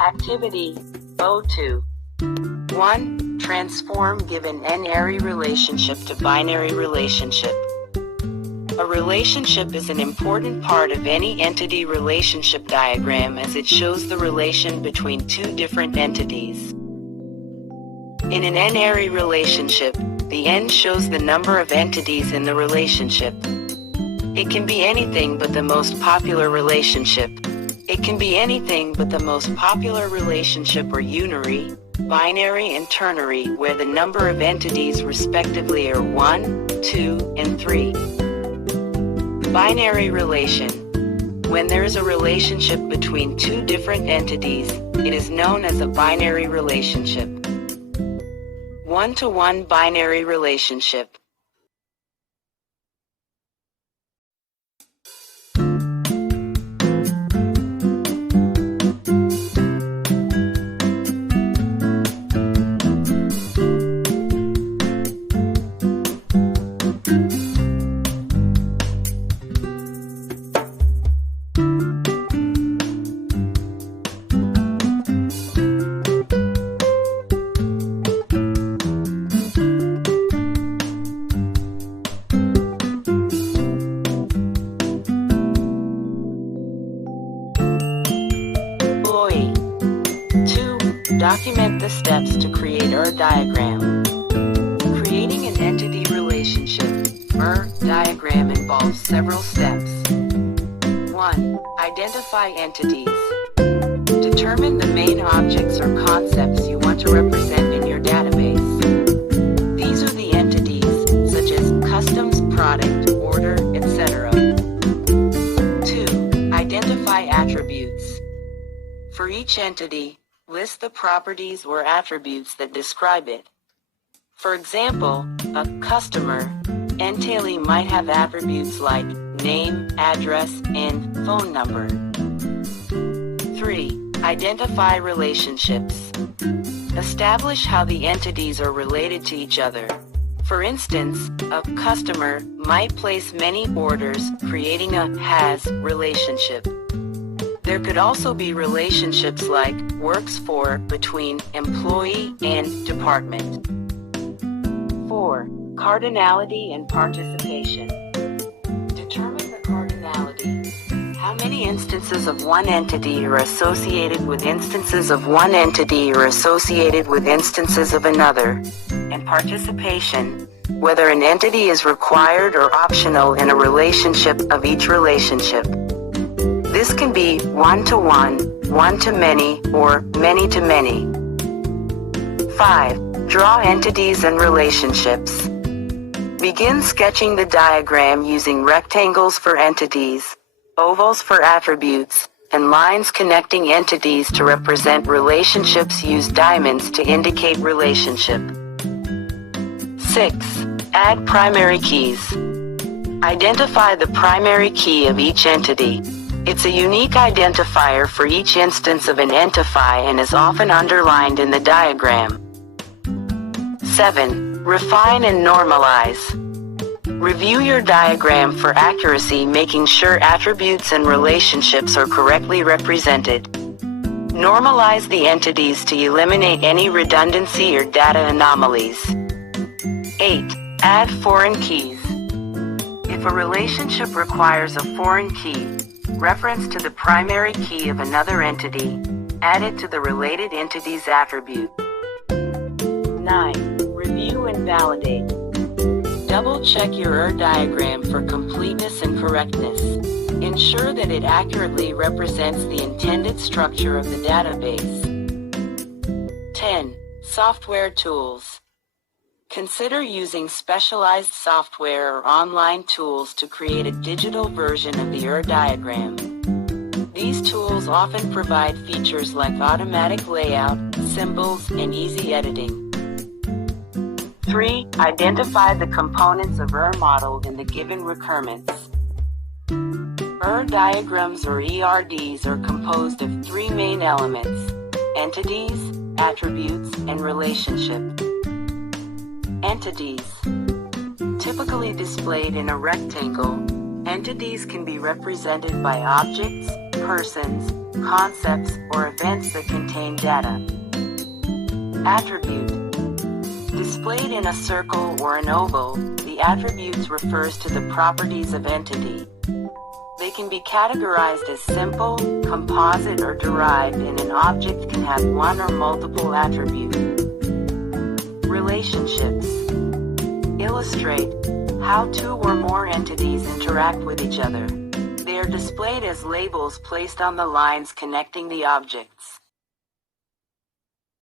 Activity O2. 1. Transform given n-ary relationship to binary relationship. A relationship is an important part of any entity relationship diagram as it shows the relation between two different entities. In an n-ary relationship, the n shows the number of entities in the relationship. It can be anything but the most popular relationship. It can be anything but the most popular relationship or unary, binary and ternary, where the number of entities respectively are 1, 2, and 3. Binary relation. When there is a relationship between two different entities, it is known as a binary relationship. One-to-one binary relationship. Document the steps to create diagram. Creating an entity relationship diagram involves several steps. 1. Identify entities. Determine the main objects or concepts you want to represent in your database. These are the entities, such as customs, product, order, etc. 2. Identify attributes. For each entity, list the properties or attributes that describe it. For example, a customer entity might have attributes like name, address, and phone number. 3. Identify relationships. Establish how the entities are related to each other. For instance, a customer might place many orders, creating a has relationship. There could also be relationships like works for, between, employee, and department. 4. Cardinality and participation. Determine the cardinality. How many instances of one entity are associated with instances of one entity or associated with instances of another. And participation. Whether an entity is required or optional in a relationship of each relationship. This can be one-to-one, one-to-many, or many-to-many. 5. Draw entities and relationships. Begin sketching the diagram using rectangles for entities, ovals for attributes, and lines connecting entities to represent relationships. Use diamonds to indicate relationship. 6. Add primary keys. Identify the primary key of each entity. It's a unique identifier for each instance of an entity and is often underlined in the diagram. 7. Refine and normalize. Review your diagram for accuracy, making sure attributes and relationships are correctly represented. Normalize the entities to eliminate any redundancy or data anomalies. 8. Add foreign keys. If a relationship requires a foreign key, reference to the primary key of another entity, add it to the related entity's attribute. 9. Review and validate. Double-check your diagram for completeness and correctness. Ensure that it accurately represents the intended structure of the database. 10. Software tools. Consider using specialized software or online tools to create a digital version of the diagram. These tools often provide features like automatic layout, symbols, and easy editing. 3. Identify the components of model in the given requirements. Diagrams or ERDs are composed of three main elements: entities, attributes, and relationship. Entities. Typically displayed in a rectangle, entities can be represented by objects, persons, concepts, or events that contain data. Attribute. Displayed in a circle or an oval, the attributes refers to the properties of entity. They can be categorized as simple, composite, or derived, and an object can have one or multiple attributes. Relationships. Illustrate how two or more entities interact with each other. They are displayed as labels placed on the lines connecting the objects.